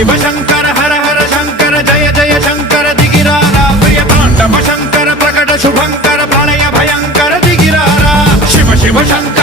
शिव शंकर हर हर शंकर जय जय शंकर दिगिरारा प्रिय तांडव शंकर प्रकट शुभंकर प्रलय भयंकर दिगिरारा शिव शिव शंकर